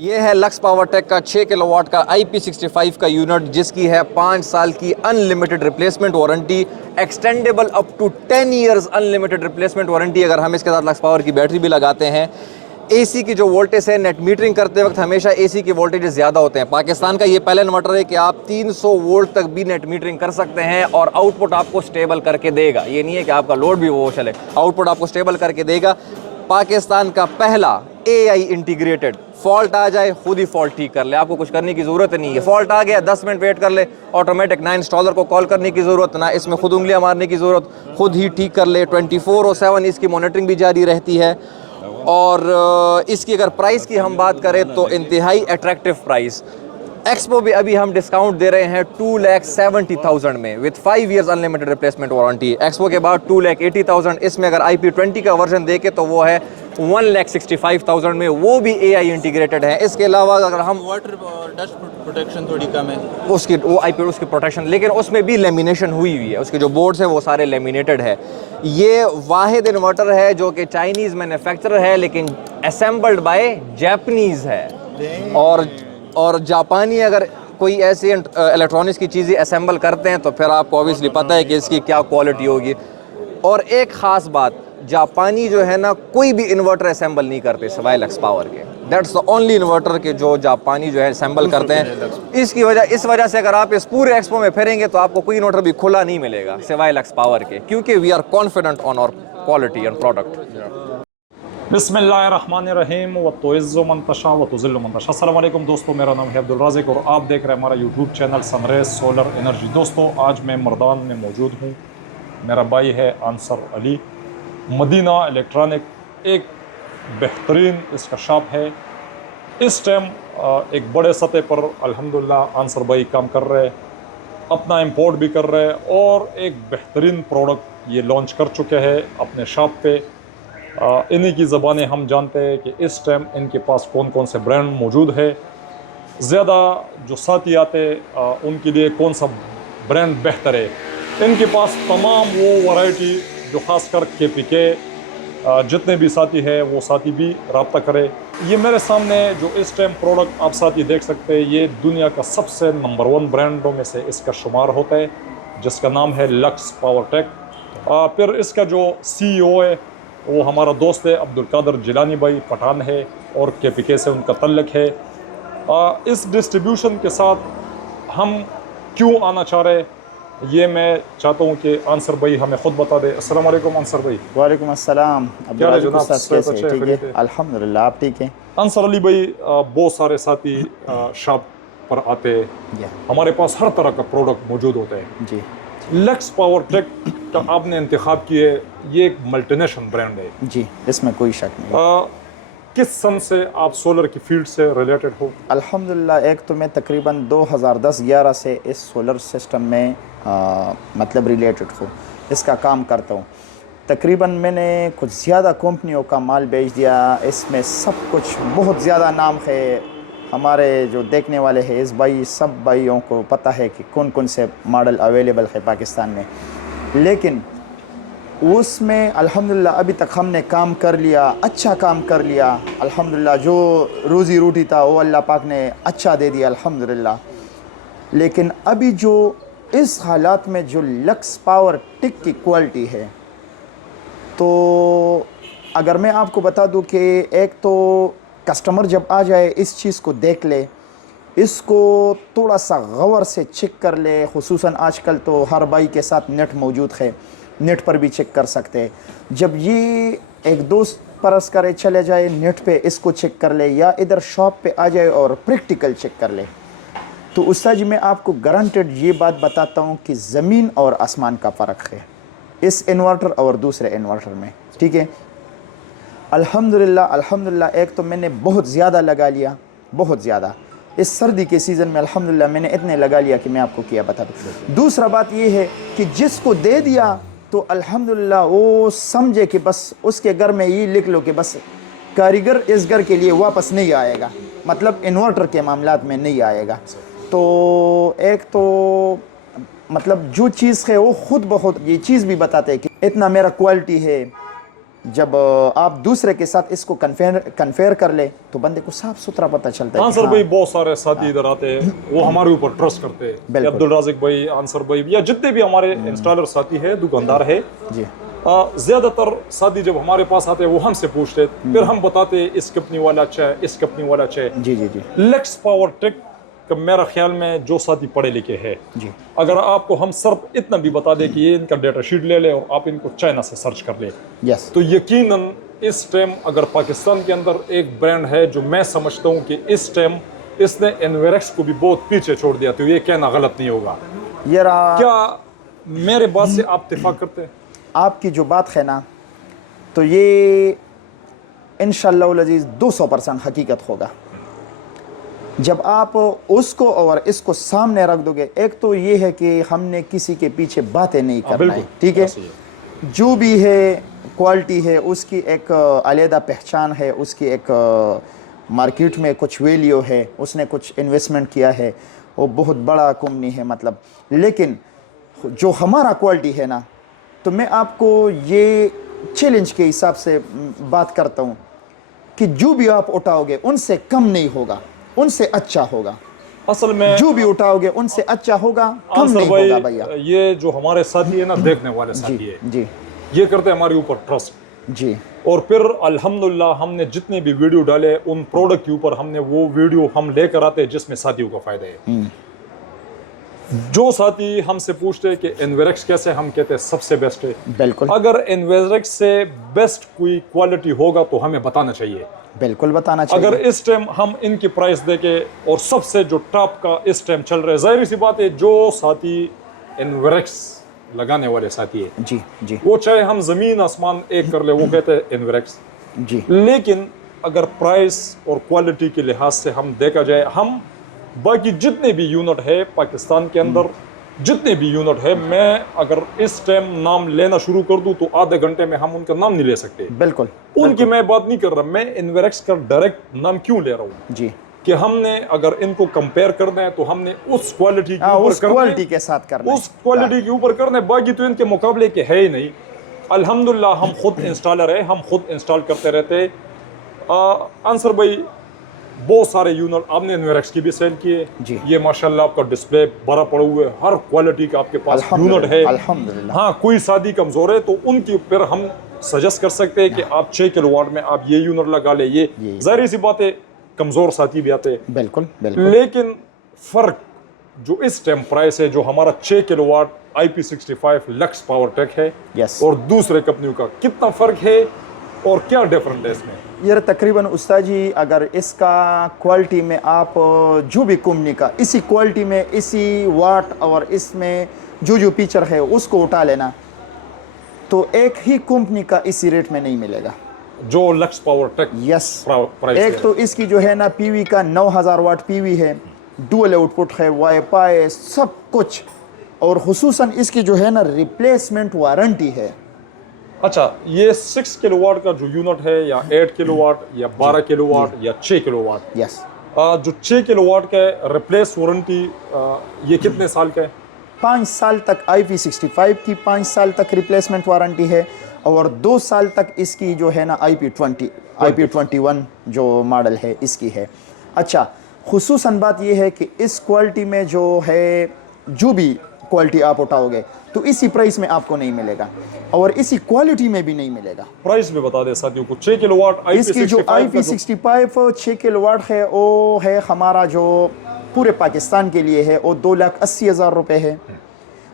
ये है lux Powertech का 6 किलोवाट का IP65 का यूनिट, जिसकी है 5 साल की unlimited replacement warranty, extendable up to 10 years unlimited replacement warranty अगर हम इसके साथ लक्स पावर की बैटरी भी लगाते हैं। एसी की जो वोल्टेज है, नेट मीटरिंग करते वक्त हमेशा एसी के वोल्टेज ज़्यादा होते हैं। पाकिस्तान का ये पहला इन्वर्टर है कि आप 300 वोल्ट तक भी नेट मीटरिंग कर सकते हैं और आउटपुट आपको स्टेबल करके देगा। ये नहीं है कि आपका लोड भी वो चले, आउटपुट आपको स्टेबल करके देगा। पाकिस्तान का पहला AI इंटीग्रेटेड, फॉल्ट आ जाए खुद ही फॉल्ट ठीक कर ले, आपको कुछ करने की ज़रूरत नहीं है। फॉल्ट आ गया 10 मिनट वेट कर ले, ऑटोमेटिक ना इंस्टॉलर को कॉल करने की ज़रूरत, ना इसमें खुद उंगलियां मारने की ज़रूरत, खुद ही ठीक कर ले। 24/7 इसकी मॉनिटरिंग भी जारी रहती है। और इसकी अगर प्राइस की हम बात करें तो इंतहाई अट्रैक्टिव प्राइस। एक्सपो भी अभी हम डिस्काउंट दे रहे हैं 2,70,000 में with 5 years unlimited replacement warranty. Expo के बाद 2,80,000, इसमें अगर IP20 का वर्जन देके तो वो है 1,65,000 में, वो भी AI इंटीग्रेटेड है। इसके अलावा अगर हम वाटर डस्ट प्रोटेक्शन थोड़ी कम है उसकी, वो IP उसकी प्रोटेक्शन, लेकिन उसमें भी लेमिनेशन हुई हुई है, उसके जो बोर्ड्स हैं वो सारे लेमिनेटेड है। ये वाहिद इन्वर्टर है जो कि चाइनीज़ मैन्युफैक्चरर है लेकिन असेंबल्ड बाय जापानीज़ है। और जापानी अगर कोई ऐसी इलेक्ट्रॉनिक्स की चीज़ें असेंबल करते हैं तो फिर आपको ऑब्वियसली पता है कि इसकी क्या क्वालिटी होगी। और एक ख़ास बात, जापानी जो है ना कोई भी इन्वर्टर असेंबल नहीं करते सिवाय लक्स पावर के। दैट्स द ओनली इन्वर्टर के जो जापानी जो है असेंबल करते हैं। इस वजह से अगर आप इस पूरे एक्सपो में फिरेंगे तो आपको कोई इन्वर्टर भी खुला नहीं मिलेगा सिवाय लक्स पावर के, क्योंकि we are confident on our quality and product. बिस्मिल्लाहिर्रहमानिर्रहीम व तुइज़्ज़ु मन तशा व तुज़िल्लु मन तशा। अस्सलाम वालेकुम दोस्तों, मेरा नाम है अब्दुल राज़िक और आप देख रहे हैं हमारा YouTube channel sun rays solar energy. दोस्तों, आज मैं मर्दान में मौजूद हूँ। मेरा भाई है आंसर अली। मदीना इलेक्ट्रॉनिक एक बेहतरीन इसका शॉप है। इस टाइम एक बड़े सतह पर अल्हम्दुलिल्लाह आंसर भाई काम कर रहे हैं, अपना इंपोर्ट भी कर रहे हैं और एक बेहतरीन प्रोडक्ट ये लॉन्च कर चुके हैं अपने शॉप पे। इन्हीं की ज़बानें हम जानते हैं कि इस टाइम इनके पास कौन कौन से ब्रांड मौजूद है। ज़्यादा जो साथी आते उनके लिए कौन सा ब्रांड बेहतर है। इनके पास तमाम वो वैरायटी जो ख़ासकर KPK जितने भी साथी हैं वो साथी भी रब्ता करें। ये मेरे सामने जो इस टाइम प्रोडक्ट आप साथी देख सकते हैं, ये दुनिया का सबसे नंबर 1 ब्रांडों में से इसका शुमार होता है, जिसका नाम है लक्स पावरटेक। फिर इसका जो CEO है वो हमारा दोस्त है अब्दुल कादर जिलानी भाई, पठान है और KPK से उनका तल्लक है। इस डिस्ट्रीब्यूशन के साथ हम क्यों आना चाह रहे हैं, ये मैं चाहता हूँ कि आंसर भाई हमें ख़ुद बता दे। अस्सलाम वालेकुम आंसर भाई। वालेकुम अस्सलाम। क्या है जनाब, ठीक है अल्हम्दुलिल्लाह, आप ठीक हैं? आंसर अली भाई, बहुत सारे साथी शॉप पर आते हैं, हमारे पास हर तरह का प्रोडक्ट मौजूद होता है जी। लक्स पावरटेक का आपने इंतखाब किए, ये एक मल्टीनेशनल ब्रांड है जी, इसमें कोई शक नहीं। किस सन से आप सोलर की फील्ड से रिलेटेड हो? अल्हम्दुलिल्लाह, एक तो मैं तकरीबन 2010-11 से इस सोलर सिस्टम में मतलब रिलेटेड हूँ, इसका काम करता हूँ। तकरीबन मैंने कुछ ज़्यादा कंपनियों का माल बेच दिया। इसमें सब कुछ बहुत ज़्यादा नाम है। हमारे जो देखने वाले हैं इस भाई, सब भाइयों को पता है कि कौन कौन से मॉडल अवेलेबल है पाकिस्तान में। लेकिन उसमें अल्हम्दुलिल्लाह अभी तक हमने काम कर लिया, अच्छा काम कर लिया अल्हम्दुलिल्लाह। जो रोज़ी रोटी था वो अल्लाह पाक ने अच्छा दे दिया अल्हम्दुलिल्लाह। लेकिन अभी जो इस हालात में जो लक्स पावरटेक की क्वालिटी है, तो अगर मैं आपको बता दूं कि एक तो कस्टमर जब आ जाए इस चीज़ को देख ले, इसको थोड़ा सा गौर से चेक कर ले। खुसूसन आजकल तो हर भाई के साथ नेट मौजूद है, नेट पर भी चेक कर सकते हैं। जब ये एक दोस्त परस करे चले जाए नेट पे, इसको चेक कर ले, या इधर शॉप पे आ जाए और प्रैक्टिकल चेक कर ले, तो उससे जी मैं आपको गारंटेड ये बात बताता हूँ कि ज़मीन और आसमान का फ़र्क है इस इन्वर्टर और दूसरे इन्वर्टर में। ठीक है, अल्हम्दुलिल्लाह अल्हम्दुलिल्लाह। एक तो मैंने बहुत ज़्यादा लगा लिया, बहुत ज़्यादा। इस सर्दी के सीज़न में अल्हम्दुलिल्लाह मैंने इतने लगा लिया कि मैं आपको क्या बता दूँ। दूसरा बात ये है कि जिसको दे दिया तो अल्हम्दुलिल्लाह वो समझे कि बस उसके घर में ये लिख लो कि बस कारीगर इस घर के लिए वापस नहीं आएगा, मतलब इन्वर्टर के मामलात में नहीं आएगा। तो एक तो मतलब जो चीज़ है वो ख़ुद बहुत ये चीज़ भी बताते हैं कि इतना मेरा क्वालिटी है, जब आप दूसरे के साथ इसको कन्फेयर कर ले तो बंदे को साफ सुथरा पता चलता है कि आंसर भाई बहुत सारे साथी इधर आते हैं, वो हमारे ऊपर ट्रस्ट करते हैं। बिल्कुल। अब्दुल राज़िक भाई, आंसर भाई या जितने भी हमारे इंस्टॉलर साथी है, दुकानदार है, जी ज्यादातर साथी जब हमारे पास आते हैं वो हमसे पूछते हैं, फिर हम बताते हैं इस कंपनी वाला अच्छा है, इस कंपनी वाला अच्छा है। जी जी जी लेक्स पावर टेक का मेरा ख्याल में जो साथी पढ़े लिखे हैं, जी अगर आपको हम सिर्फ इतना भी बता दें कि ये इनका डेटा शीट ले ले और आप इनको चाइना से सर्च कर ले, यस तो यकीनन इस टाइम अगर पाकिस्तान के अंदर एक ब्रांड है जो मैं समझता हूँ कि इस टाइम इसने एनवेरेक्स को भी बहुत पीछे छोड़ दिया, तो ये कहना गलत नहीं होगा। क्या मेरे बात से आप इत्तेफाक करते हैं? आपकी जो बात है ना, तो ये इंशाअल्लाह अज़ीज़ 200% हकीकत होगा जब आप उसको और इसको सामने रख दोगे। एक तो ये है कि हमने किसी के पीछे बातें नहीं करना है, ठीक है। जो भी है क्वालिटी है उसकी एक अलग पहचान है, उसकी एक मार्केट में कुछ वैल्यू है, उसने कुछ इन्वेस्टमेंट किया है, वो बहुत बड़ा कंपनी है मतलब। लेकिन जो हमारा क्वालिटी है ना, तो मैं आपको ये चैलेंज के हिसाब से बात करता हूँ कि जो भी आप उठाओगे उनसे कम नहीं होगा, उनसे अच्छा होगा। असल में जो भी उठाओगे उनसे अच्छा होगा, कम नहीं होगा भैया। ये जो हमारे साथी है ना, देखने वाले साथी जी है, जी ये करते हैं हमारे ऊपर ट्रस्ट जी। और फिर अल्हम्दुलिल्लाह हमने जितने भी वीडियो डाले उन प्रोडक्ट के ऊपर हमने वो वीडियो हम लेकर आते हैं जिसमें साथियों का फायदा है। जो साथी हमसे पूछते हैं कि एनवेरेक्स कैसे, हम कहते हैं सबसे बेस्ट है। बिल्कुल अगर एनवेरेक्स से बेस्ट कोई क्वालिटी होगा तो हमें बताना चाहिए, बिल्कुल बताना चाहिए। अगर इस टाइम हम इनकी प्राइस देके और सबसे जो टॉप का इस टाइम चल रहा है, जाहिर सी बात है जो साथी एनवेरेक्स लगाने वाले साथी है जी जी वो चाहे हम जमीन आसमान एक कर ले वो कहते हैं एनवेरेक्स। जी लेकिन अगर प्राइस और क्वालिटी के लिहाज से हम देखा जाए, हम बाकी जितने भी यूनिट है पाकिस्तान के अंदर, जितने भी यूनिट है, मैं अगर इस टाइम नाम लेना शुरू कर दूं तो आधे घंटे में हम उनका नाम नहीं ले सकते। बिल्कुल उनकी मैं बात नहीं कर रहा, मैं एनवेरेक्स का डायरेक्ट नाम क्यों ले रहा हूँ जी कि हमने अगर इनको कंपेयर करना है तो हमने उस क्वालिटी के ऊपर उस क्वालिटी के साथ करना है। उस क्वालिटी के ऊपर करना है, बाकी तो इनके मुकाबले के है ही नहीं। अल्हम्दुलिल्लाह हम खुद इंस्टॉलर है, हम खुद इंस्टॉल करते रहते हैं। आंसर भाई बहुत सारे यूनिट आपने एनवेरेक्स की भी सेल किए जी। ये माशाल्लाह आपका डिस्प्ले बड़ा पड़ा हुआ है, हर क्वालिटी का आपके पास यूनिट है अल्हम्दुलिल्लाह। हाँ, कोई शादी कमजोर है तो उनके ऊपर हम सजेस्ट कर सकते हैं कि आप 6 किलोवाट में आप ये यूनिट लगा ले। ये जाहिर सी बात है कमजोर साथी भी आते हैं, बिल्कुल बिल्कुल। लेकिन फर्क जो इस टाइम प्राइस है, जो हमारा 6 kilowatt IP65 Lux power tech है यस। और दूसरे कंपनियों का कितना फर्क है और क्या डिफरेंट है इसमें? यार तकरीबन उस्ताद जी, अगर इसका क्वालिटी में आप जो भी कंपनी का इसी क्वालिटी में इसी वाट और इसमें जो जो फीचर है उसको उठा लेना तो एक ही कंपनी का इसी रेट में नहीं मिलेगा जो Lux power tech yes. Price एक तो इसकी जो है ना पीवी का 9000 वाट पीवी है, डुअल आउटपुट है, वाईफाई सब कुछ, और खुसूसन इसकी जो है ना रिप्लेसमेंट वारंटी है। अच्छा, ये 6 किलोवाट का जो यूनिट है या 8 किलोवाट या 12 किलोवाट या 6 किलोवाट, यस। जो 6 किलोवाट का रिप्लेस वारंटी ये कितने साल का है? 5 साल तक IP65 की 5 साल तक रिप्लेसमेंट वारंटी है और 2 साल तक इसकी जो है ना IP21 जो मॉडल है इसकी है। अच्छा, खुसूसन बात यह है कि इस क्वालिटी में जो है जो भी क्वालिटी आप उठाओगे तो इसी प्राइस में आपको नहीं मिलेगा और इसी क्वालिटी में भी नहीं मिलेगा। प्राइस भी बता दे साथियों को। 6 किलोवाट इसकी जो IP65 6 किलोवाट है वो है हमारा जो पूरे पाकिस्तान के लिए है वो 2,80,000 रुपये है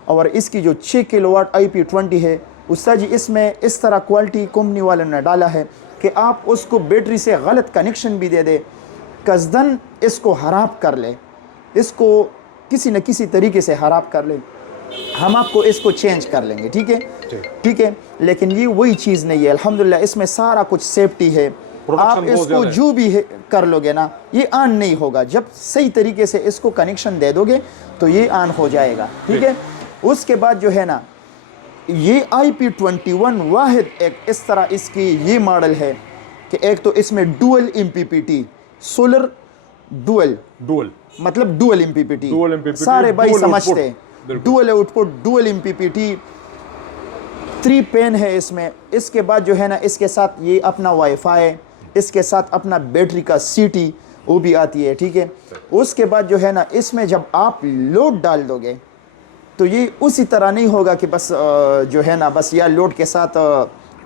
और इसकी जो 6 किलोवाट IP20 है उस्ताद जी, इसमें इस तरह क्वालिटी कंपनी वालों ने डाला है कि आप उसको बैटरी से गलत कनेक्शन भी दे दे, कसदन इसको खराब कर ले, इसको किसी न किसी तरीके से खराब कर ले, हम आपको इसको चेंज कर लेंगे, ठीक है ठीक है। लेकिन ये वही चीज़ नहीं है। अल्हम्दुलिल्लाह इसमें सारा कुछ सेफ्टी है, आप इसको जो भी है कर लोगे ना ये ऑन नहीं होगा। जब सही तरीके से इसको कनेक्शन दे दोगे तो ये ऑन हो जाएगा, ठीक है। उसके बाद जो है ना ये IP21 वाहिद एक इस तरह इसकी ये मॉडल है कि एक तो इसमें डुअल MPPT सोलर डुअल मतलब डुअल MPPT सारे भाई समझते हैं, डुअल आउटपुट डुअल MPPT 3 पेन है इसमें। इसके बाद जो है ना इसके साथ ये अपना वाईफाई, इसके साथ अपना बैटरी का सीटी वो भी आती है, ठीक है। उसके बाद जो है ना इसमें जब आप लोड डाल दोगे तो ये उसी तरह नहीं होगा कि बस जो है ना बस या लोड के साथ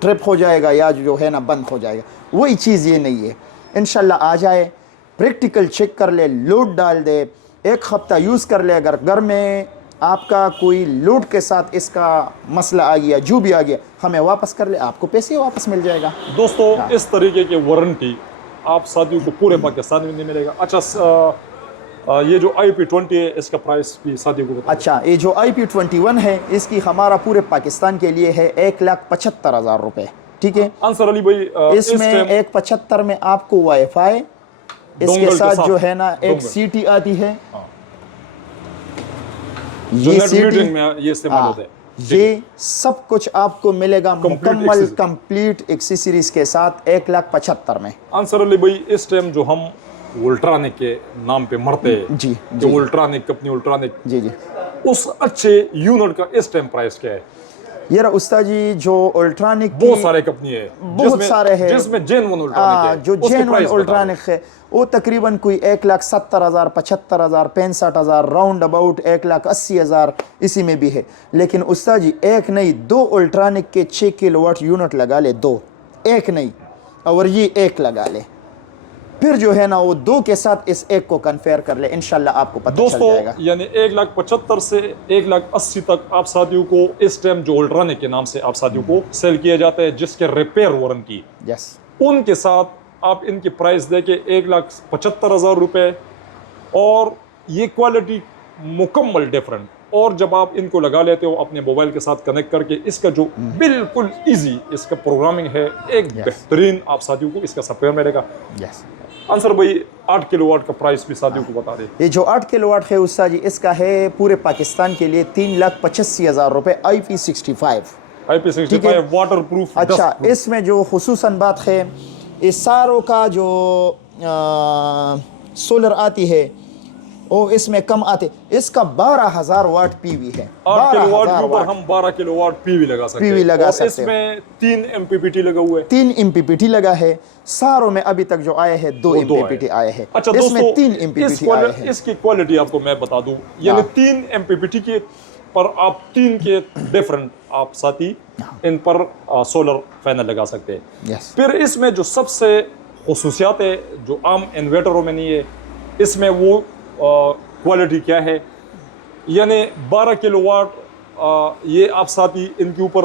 ट्रिप हो जाएगा या जो है ना बंद हो जाएगा, वही चीज़ ये नहीं है। इंशाल्लाह आ जाए, प्रैक्टिकल चेक कर ले, लोड डाल दे, 1 हफ्ता यूज़ कर ले। अगर घर में आपका कोई लोड के साथ इसका मसला आ गया, जो भी आ गया, हमें वापस कर ले, आपको पैसे वापस मिल जाएगा। दोस्तों इस तरीके की वारंटी आप साथियों को पूरे पाकिस्तान में नहीं मिलेगा। अच्छा ये जो IP20 है इसका प्राइस भी साथियों को बताओ। अच्छा, ये जो IP21 है इसकी हमारा पूरे पाकिस्तान के लिए है 1,75,000 रुपये, ठीक है। अंसर अली भाई इसमें 1,75 में आपको वाईफाई, इसके साथ जो है ना एक सीटी आती है, ये सीटी में ये इस्तेमाल होता है, ये सब कुछ आपको मिलेगा मुकम्मल कंप्लीट एक्सेसरीज के साथ 1,75,000 में। अंसर अली भाई इस टाइम जो हम उल्ट्रानिक के नाम पे मरते हैं, जी, जो उल्ट्रानिक कंपनी उल्ट्रानिक, जी जी, उस अच्छे यूनिट का इस टाइम प्राइस क्या है? ये रहा उस्ताद जी, जो उल्ट्रानिक बहुत सारे कंपनी है, बहुत सारे हैं जिसमें जेनवन उल्ट्रानिक है, जो जेनवन उल्ट्रानिक है वो तकरीबन कोई 1,70,000, 75,000, 65,000, राउंड अबाउट 1,80,000 इसी में भी है। लेकिन उस्ताद जी एक नहीं, 2 उल्ट्रानिक के 6 किलोवाट यूनिट लगा ले, 2, एक नहीं, और ये 1 लगा ले, फिर जो है ना वो 2 के साथ इस 1 को कन्फेयर कर ले, इंशाल्लाह आपको पता चल जाएगा। दोस्तों यानी 1,75,000 से 1,80,000 तक आप साथियों को इस टाइम जो उल्ट्रानिक के नाम से आप साथियों को सेल किया जाता है, जिसके रिपेयर वारंटी, यस, उनके साथ आप इनकी प्राइस देके 1,75,000 रुपये, और ये क्वालिटी मुकम्मल डिफरेंट। और जब आप इनको लगा लेते हो अपने मोबाइल के साथ कनेक्ट करके, इसका जो बिल्कुल इजी इसका प्रोग्रामिंग है, एक बेहतरीन आप साथियों को इसका सॉफ्टवेयर मिलेगा। यस अंसर भाई 8 किलोवाट का प्राइस भी साथियों को बता दें। ये जो 8 किलोवाट है उस्ताद जी, इसका है पूरे पाकिस्तान के लिए 3,85,000 रुपये, IP65 वाटर प्रूफ। अच्छा, इसमें जो खुसूसन बात है, इस सारों का जो सोलर आती है वो इसमें कम आते, इसका 12,000 वाट पीवी है। 8 किलोवाट के ऊपर हम 12 किलोवाट पीवी लगा सकते हैं। पीवी लगा सकते हैं। इसमें 3 MPPT लगा हुआ है, 3 MPPT लगा है। सारों में अभी तक जो आए हैं 2 MPPT आए हैं। अच्छा इसमें दोस्तों 3 MPPT आए हैं। इसकी क्वालिटी आपको मैं बता दूं, यानी 3 MPPT के पर आप 3 के डिफरेंट आप साथी इन पर सोलर पैनल लगा सकते हैं। यस, फिर इसमें जो सबसे खुसूसियात है जो आम इन्वर्टरों में नहीं है, इसमें वो क्वालिटी क्या है, यानी 12 किलोवाट ये आप साथी इनके ऊपर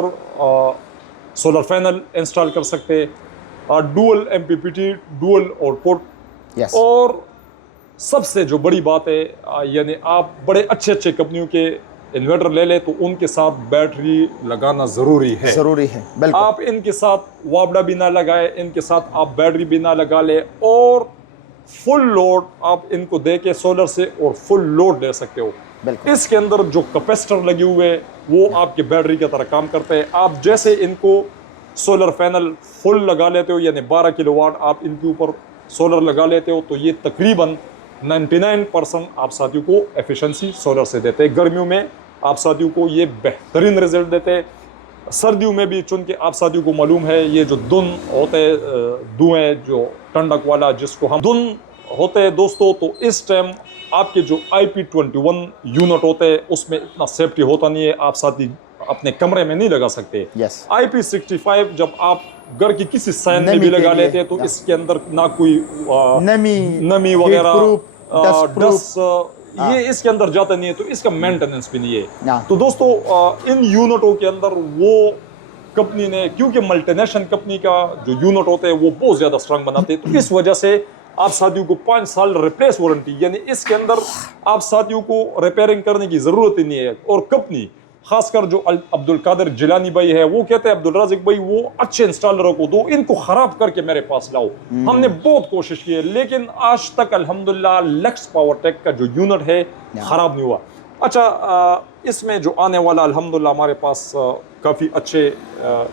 सोलर पैनल इंस्टॉल कर सकते हैं, dual MPPT, dual output. Yes, और सबसे जो बड़ी बात है, यानी आप बड़े अच्छे अच्छे कंपनियों के इन्वर्टर ले ले तो उनके साथ बैटरी लगाना ज़रूरी है, ज़रूरी है, बिल्कुल। आप इनके साथ वाबड़ा भी ना लगाए, इनके साथ आप बैटरी भी ना लगा ले, और फुल लोड आप इनको दे के सोलर से और फुल लोड ले सकते हो। बिल्कुल। इसके अंदर जो कैपेसिटर लगे हुए हैं वो आपके बैटरी की तरह काम करते हैं। आप जैसे इनको सोलर पैनल फुल लगा लेते हो, यानी 12 किलोवाट आप इनके ऊपर सोलर लगा लेते हो, तो ये तकरीबन 99% आप साथियों को एफिशिएंसी सोलर से देते हैं। गर्मियों में आप साथियों को ये बेहतरीन रिजल्ट देते हैं, सर्दियों में भी, चूँकि आप साथियों को मालूम है ये जो धुन होते हैं, धुएँ जो ठंडक वाला जिसको हम धुन होते हैं दोस्तों, तो इस टाइम आपके जो IP21 यूनिट होते हैं उसमें इतना सेफ्टी होता नहीं है, आप साथी अपने कमरे में नहीं लगा सकते। यस, IP65 जब आप घर की किसी सैन में भी लगा लेते हैं तो इसके अंदर ना कोई नमी वगैरह, डस्ट ये इसके अंदर जाता नहीं है, तो इसका मेंटेनेंस भी नहीं है। तो दोस्तों इन यूनिटों के अंदर वो कंपनी ने, क्योंकि मल्टीनेशनल कंपनी का जो यूनिट होते हैं वो बहुत ज़्यादा स्ट्रांग बनाते हैं, तो इस वजह से आप साथियों को 5 साल रिप्लेस वारंटी, यानी इसके अंदर आप साथियों को रिपेयरिंग करने की ज़रूरत ही नहीं है। और कंपनी खासकर जो अब्दुल कादिर जिलानी भाई है वो कहते हैं अब्दुल राज़िक भाई वो अच्छे इंस्टॉलरों को दो, इनको ख़राब करके मेरे पास लाओ। हमने बहुत कोशिश की है लेकिन आज तक अल्हम्दुलिल्लाह लक्स पावरटेक का जो यूनिट है ख़राब नहीं हुआ। अच्छा, इसमें जो आने वाला अल्हम्दुलिल्लाह हमारे पास काफ़ी अच्छे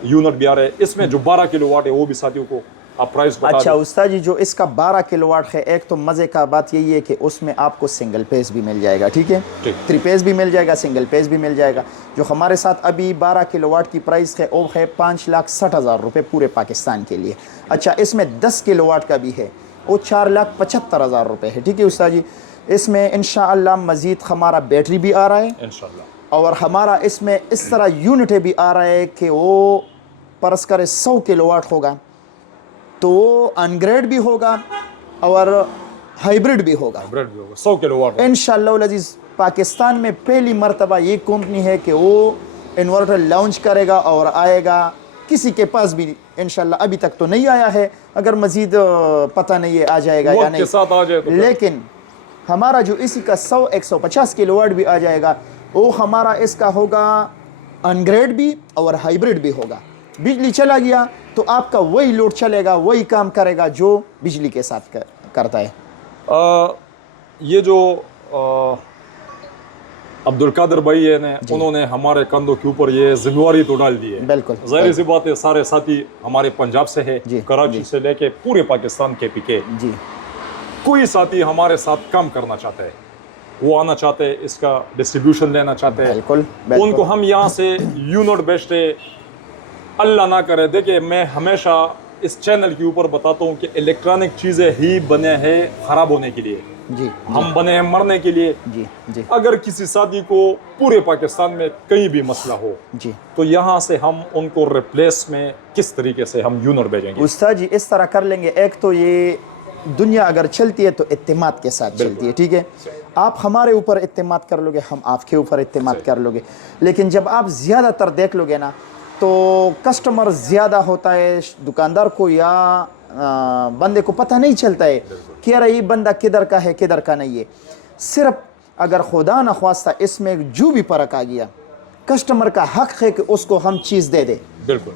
यूनिट भी आ रहे हैं। इसमें जो 12 किलोवाट है वो भी साथियों को आप प्राइस बता अच्छा दें। उस्ताद जी, जो इसका 12 किलोवाट है, एक तो मज़े का बात यही है कि उसमें आपको सिंगल पेज भी मिल जाएगा, ठीक है, ठीक। 3 पेज भी मिल जाएगा, सिंगल पेज भी मिल जाएगा। जो हमारे साथ अभी 12 किलोवाट की प्राइस है वो है 5,60,000 रुपये पूरे पाकिस्तान के लिए। अच्छा, इसमें 10 किलोवाट का भी है, वो 4,75,000 रुपये है, ठीक है उस्ताद जी। इसमें इंशाअल्लाह मज़ीद हमारा बैटरी भी आ रहा है इंशाल्लाह, और हमारा इसमें इस तरह यूनिटें भी आ रहा है कि वो परस करे 100 किलोवाट होगा, तो अनग्रेड भी होगा और हाइब्रिड भी होगा। ब्रेड भी होगा 100 किलोवाट। इंशाअल्लाह अज़ीज़ पाकिस्तान में पहली मर्तबा ये कंपनी है कि वो इन्वर्टर लॉन्च करेगा और आएगा। किसी के पास भी इंशाअल्लाह अभी तक तो नहीं आया है, अगर मज़ीद पता नहीं है आ जाएगा या वक्त नहीं, के साथ आ जाए तो फिर। लेकिन हमारा जो इसी का 100-150 किलोवाट भी आ जाएगा, वो हमारा इसका होगा अनग्रेड भी और हाइब्रिड भी होगा। बिजली चला गया तो आपका वही लोड चलेगा, वही काम करेगा जो बिजली के साथ करता है। ये जो अब्दुल कादिर भाई है ने, उन्होंने हमारे कंधों के ऊपर ये जिम्मेवारी तो डाल दी है। बिल्कुल जाहिर सी बात है, सारे साथी हमारे पंजाब से है, जी, कराची जी। से लेके पूरे पाकिस्तान के पीके। जी कोई साथी हमारे साथ काम करना चाहते हैं, वो आना चाहते हैं, इसका डिस्ट्रीब्यूशन लेना चाहते हैं, बिल्कुल उनको हम यहाँ से यूनिट बेचते। अल्लाह ना करे, देखिए मैं हमेशा इस चैनल के ऊपर बताता हूँ कि इलेक्ट्रॉनिक चीज़ें ही बने हैं ख़राब होने के लिए, जी हम बने हैं मरने के लिए। जी जी अगर किसी साथी को पूरे पाकिस्तान में कहीं भी मसला हो जी तो यहाँ से हम उनको रिप्लेस में किस तरीके से हम यूनिट भेजेंगे। उस्ताद जी इस तरह कर लेंगे, एक तो ये दुनिया अगर चलती है तो इत्तेमाद के साथ चलती है, ठीक है। आप हमारे ऊपर इत्तेमाद कर लोगे, हम आपके ऊपर इत्तेमाद कर लोगे, लेकिन जब आप ज़्यादातर देख लोगे ना तो कस्टमर ज़्यादा होता है, दुकानदार को या बंदे को पता नहीं चलता है कि यार ये बंदा किधर का है किधर का नहीं है। सिर्फ अगर खुदा न ख्वास्ता इसमें जो भी फ़र्क आ गया, कस्टमर का हक है कि उसको हम चीज़ दे दे। बिल्कुल,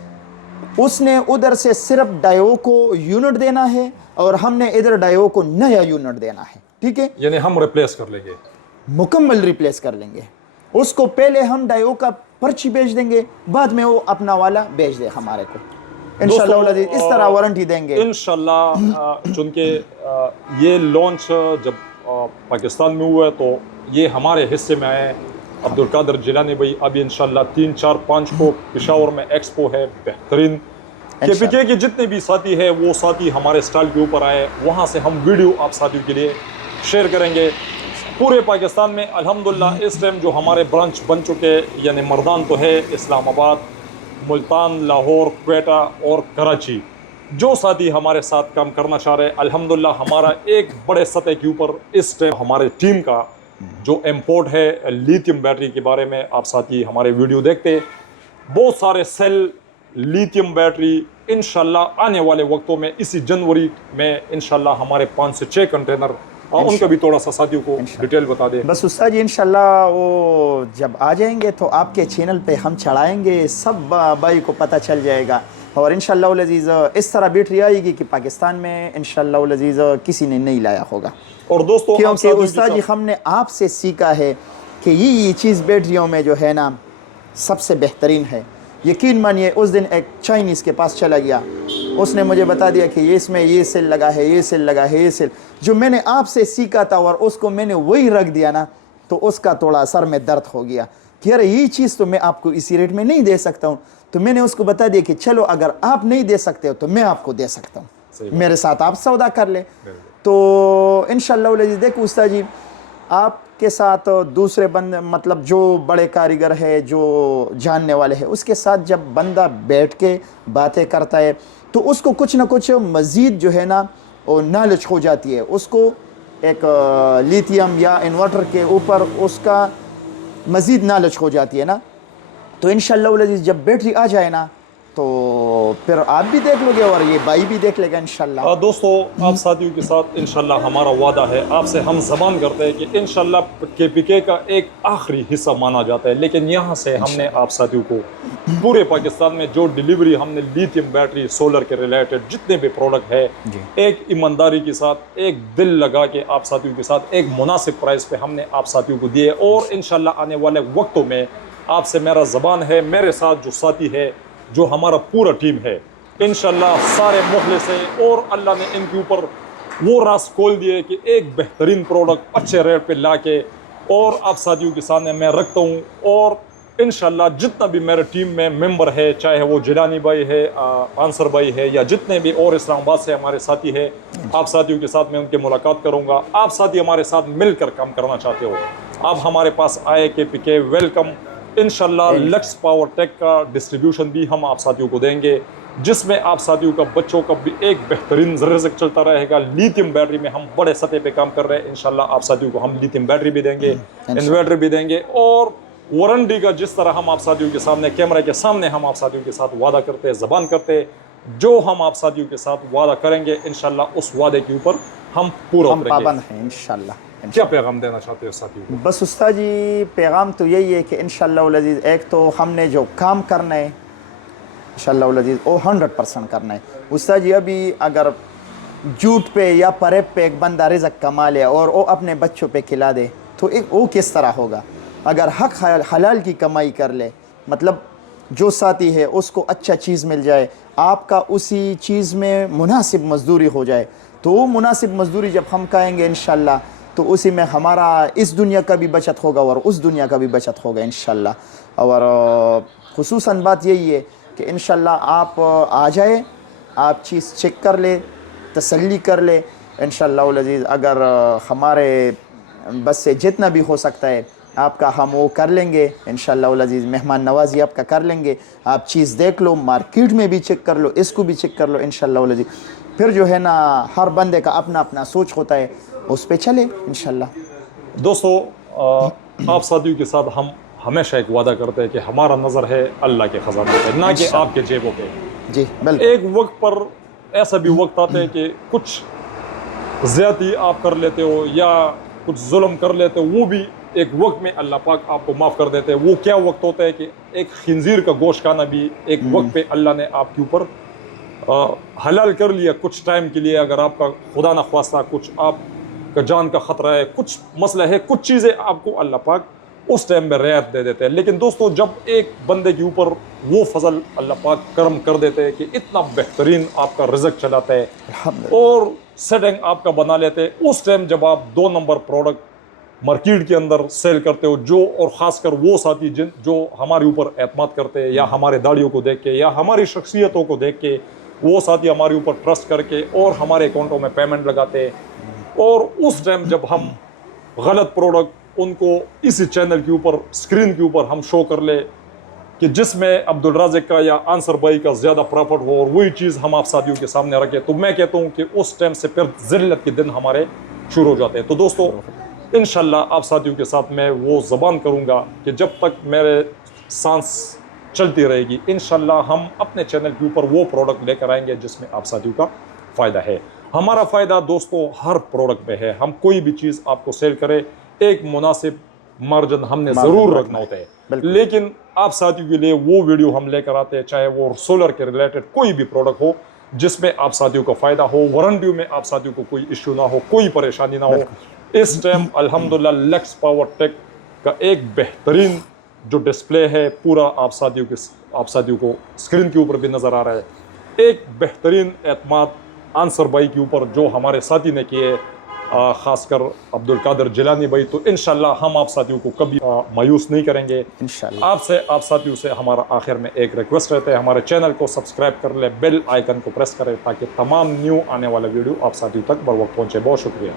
उसने उधर से सिर्फ डायो को यूनिट देना है और हमने इधर डायो को नया यूनिट देना है, ठीक है। यानी हम रिप्लेस कर लेंगे, मुकम्मल रिप्लेस कर लेंगे उसको। पहले हम डायो का पर्ची बेच देंगे, बाद में वो अपना वाला बेच दे हमारे को, इंशाल्लाह इस तरह वारंटी देंगे इंशाल्लाह। चूँकि ये लॉन्च जब पाकिस्तान में हुआ है तो ये हमारे हिस्से में आए। अब्दुल कादिर जिलानी भाई अभी इंशाल्लाह 3, 4, 5 को पेशावर में एक्सपो है बेहतरीन। KPK के जितने भी साथी है वो साथी हमारे स्टॉल के ऊपर आए, वहाँ से हम वीडियो आप साथियों के लिए शेयर करेंगे। पूरे पाकिस्तान में अल्हम्दुलिल्लाह इस टाइम जो हमारे ब्रांच बन चुके, यानी मर्दान तो है, इस्लामाबाद, मुल्तान, लाहौर, क्वेटा और कराची, जो साथी हमारे साथ काम करना चाह रहे हैं, अल्हम्दुलिल्लाह हमारा एक बड़े सतह के ऊपर इस टाइम हमारे टीम का जो इम्पोर्ट है लिथियम बैटरी के बारे में आप साथी हमारे वीडियो देखते, बहुत सारे सेल लिथियम बैटरी इंशाल्लाह आने वाले वक्तों में इसी जनवरी में इंशाल्लाह हमारे 5 से 6 कंटेनर, उनका भी थोड़ा सा साथियों को डिटेल बता दें। बस उस्ताद जी इंशाल्लाह वो जब आ जाएंगे तो आपके चैनल पे हम चढ़ाएंगे, सब भाई को पता चल जाएगा। और इंशाल्लाह अज़ीज़ इस तरह बैटरी आएगी कि पाकिस्तान में इंशाल्लाह अज़ीज़ किसी ने नहीं लाया होगा। और दोस्तों क्योंकि उस्ताद जी हमने आपसे सीखा है कि ये चीज़ बैटरियों में जो है ना सबसे बेहतरीन है। यकीन मानिए उस दिन एक चाइनीज़ के पास चला गया, उसने मुझे बता दिया कि ये इसमें ये सेल लगा है, ये सेल लगा है, ये सेल, जो मैंने आपसे सीखा था और उसको मैंने वही रख दिया ना, तो उसका थोड़ा सर में दर्द हो गया कि यार ये चीज़ तो मैं आपको इसी रेट में नहीं दे सकता हूँ। तो मैंने उसको बता दिया कि चलो अगर आप नहीं दे सकते हो तो मैं आपको दे सकता हूँ, मेरे साथ आप सौदा कर ले। तो इंशाल्लाह देखो उस्ताद जी आपके साथ दूसरे बंदे, मतलब जो बड़े कारीगर है, जो जानने वाले हैं, उसके साथ जब बंदा बैठ के बातें करता है तो उसको कुछ ना कुछ मज़ीद जो है ना वो नॉलेज हो जाती है, उसको एक लिथियम या इन्वर्टर के ऊपर उसका मज़ीद नॉलेज हो जाती है ना। तो इंशाल्लाह जब बैटरी आ जाए ना तो फिर आप भी देख लोगे और ये भाई भी देख लेगा इंशाल्लाह। दोस्तों आप साथियों के साथ इंशाल्लाह हमारा वादा है, आपसे हम ज़बान करते हैं कि इंशाल्लाह KPK का एक आखिरी हिस्सा माना जाता है, लेकिन यहाँ से हमने आप साथियों को पूरे पाकिस्तान में जो डिलीवरी हमने लिथियम बैटरी सोलर के रिलेटेड जितने भी प्रोडक्ट है, एक ईमानदारी के साथ, एक दिल लगा के आप साथियों के साथ एक मुनासिब प्राइस पे हमने आप साथियों को दिए। और इंशाल्लाह आने वाले वक्तों में आपसे मेरा ज़बान है, मेरे साथ जो साथी है, जो हमारा पूरा टीम है, इंशाल्लाह सारे मोहल्ले से, और अल्लाह ने इनके ऊपर वो राज खोल दिए कि एक बेहतरीन प्रोडक्ट अच्छे रेट पे लाके और आप साथियों के सामने मैं रखता हूँ। और इंशाल्लाह जितना भी मेरे टीम में मेंबर है, चाहे वो जिलानी भाई है, आंसर भाई है, या जितने भी और इस्लामाबाद से हमारे साथी है, आप साथियों के साथ मैं उनके मुलाकात करूँगा। आप साथी हमारे साथ मिलकर काम करना चाहते हो, आप हमारे पास आए के पीके वेलकम। इंशाल्लाह लक्स पावर टेक का डिस्ट्रीब्यूशन भी हम आप साथियों को देंगे, जिसमें आप साथियों का बच्चों का भी एक बेहतरीन रिज़्क चलता रहेगा। लिथियम बैटरी में हम बड़े सतह पे काम कर रहे हैं। इंशाल्लाह आप साथियों को हम लिथियम बैटरी भी देंगे, इन्वर्टर भी देंगे, और वारंटी का जिस तरह हम आप साथियों के सामने कैमरे के सामने हम आप साथियों के साथ वादा करते हैं, ज़बान करते हैं, जो हम आप साथियों के साथ वादा करेंगे इंशाल्लाह उस वादे के ऊपर हम पूरा हम पाबंद हैं इंशाल्लाह। क्या पैगाम देना चाहते हो साथियों को? बस उस्ताद जी पैगाम तो यही है कि इंशाल्लाह उल अज़ीज़ एक तो हमने जो काम करना है इंशाल्लाह उल अज़ीज़ वो 100% करना है। उस्ताद जी अभी अगर झूठ पे या परेब पे एक बंदा रिज़्क कमा ले और वो अपने बच्चों पे खिला दे तो एक वो किस तरह होगा। अगर हक हलाल की कमाई कर ले, मतलब जो साथी है उसको अच्छा चीज़ मिल जाए, आपका उसी चीज़ में मुनासिब मजदूरी हो जाए, तो वो मुनासिब मजदूरी जब हम कहेंगे इंशाल्लाह तो उसी में हमारा इस दुनिया का भी बचत होगा और उस दुनिया का भी बचत होगा इंशाल्लाह। और खुसूसन बात यही है कि इंशाल्लाह आप आ जाए, आप चीज़ चेक कर ले, तसल्ली कर ले इंशाल्लाह उल अज़ीज़। अगर हमारे बस से जितना भी हो सकता है आपका हम वो कर लेंगे इंशाल्लाह उल अज़ीज़, मेहमान नवाजी आपका कर लेंगे। आप चीज़ देख लो, मार्केट में भी चेक कर लो, इसको भी चेक कर लो इंशाल्लाह उल अज़ीज़। फिर जो है ना हर बंदे का अपना अपना सोच होता है, उस पे चले इंशाल्लाह। दोस्तों आप साथियों के साथ हम हमेशा एक वादा करते हैं कि हमारा नज़र है अल्लाह के ख़जाने पे, ना कि आपके जेबों पे। जी बिल्कुल। एक वक्त पर ऐसा भी वक्त आता है कि कुछ ज़्यादती आप कर लेते हो या कुछ जुल्म कर लेते हो, वो भी एक वक्त में अल्लाह पाक आपको माफ़ कर देते हैं। वो क्या वक्त होता है कि एक खिंजीर का गोश्त खाना भी एक वक्त पे अल्लाह ने आपके ऊपर हलाल कर लिया कुछ टाइम के लिए। अगर आपका खुदा न ख्वास्ता कुछ आपका जान का ख़तरा है, कुछ मसला है, कुछ चीज़ें आपको अल्लाह पाक उस टाइम में रियायत दे देते हैं। लेकिन दोस्तों जब एक बंदे के ऊपर वो फजल अल्लाह पाक करम कर देते हैं कि इतना बेहतरीन आपका रिज़्क चलाता है और सेटिंग आपका बना लेते हैं, उस टाइम जब आप 2 नंबर प्रोडक्ट मार्केट के अंदर सेल करते हो, जो और ख़ासकर वो साथी जो हमारे ऊपर एतमाद करते हैं, या हमारे दाढ़ियों को देख के या हमारी शख्सियतों को देख के वो साथी हमारे ऊपर ट्रस्ट करके और हमारे अकाउंटों में पेमेंट लगाते हैं, और उस टाइम जब हम गलत प्रोडक्ट उनको इसी चैनल के ऊपर स्क्रीन के ऊपर हम शो कर ले कि जिसमें अब्दुल राज़िक का या आंसर भाई का ज़्यादा प्रॉफिट हो और वही चीज़ हम आप साथियों के सामने रखें, तो मैं कहता हूँ कि उस टाइम से फिर ज़िल्लत के दिन हमारे शुरू हो जाते हैं। तो दोस्तों इंशाल्लाह आप साथियों के साथ मैं वो ज़बान करूँगा कि जब तक मेरे सांस चलती रहेगी इंशाल्लाह हम अपने चैनल के ऊपर वो प्रोडक्ट लेकर आएंगे जिसमें आप साथियों का फ़ायदा है। हमारा फ़ायदा दोस्तों हर प्रोडक्ट में है। हम कोई भी चीज़ आपको सेल करें, एक मुनासिब मार्जिन हमने ज़रूर रखना होता है, लेकिन आप साथियों के लिए वो वीडियो हम लेकर आते हैं, चाहे वो सोलर के रिलेटेड कोई भी प्रोडक्ट हो जिसमें आप साथियों का फ़ायदा हो, वारंटी में आप साथियों को कोई इशू ना हो, कोई परेशानी ना हो। इस टाइम अल्हम्दुलिल्लाह लक्स पावर टेक का एक बेहतरीन जो डिस्प्ले है पूरा आप साथियों को स्क्रीन के ऊपर भी नज़र आ रहा है। एक बेहतरीन एतमाद आंसर भाई के ऊपर जो हमारे साथी ने किए, ख़ासकर अब्दुल कादिर जिलानी भाई, तो इंशाल्लाह हम आप साथियों को कभी मायूस नहीं करेंगे इंशाल्लाह। आप साथियों से हमारा आखिर में एक रिक्वेस्ट रहता है, हमारे चैनल को सब्सक्राइब कर ले, बेल आइकन को प्रेस करें ताकि तमाम न्यू आने वाला वीडियो आप साथियों तक बर वक्त पहुँचे। बहुत शुक्रिया।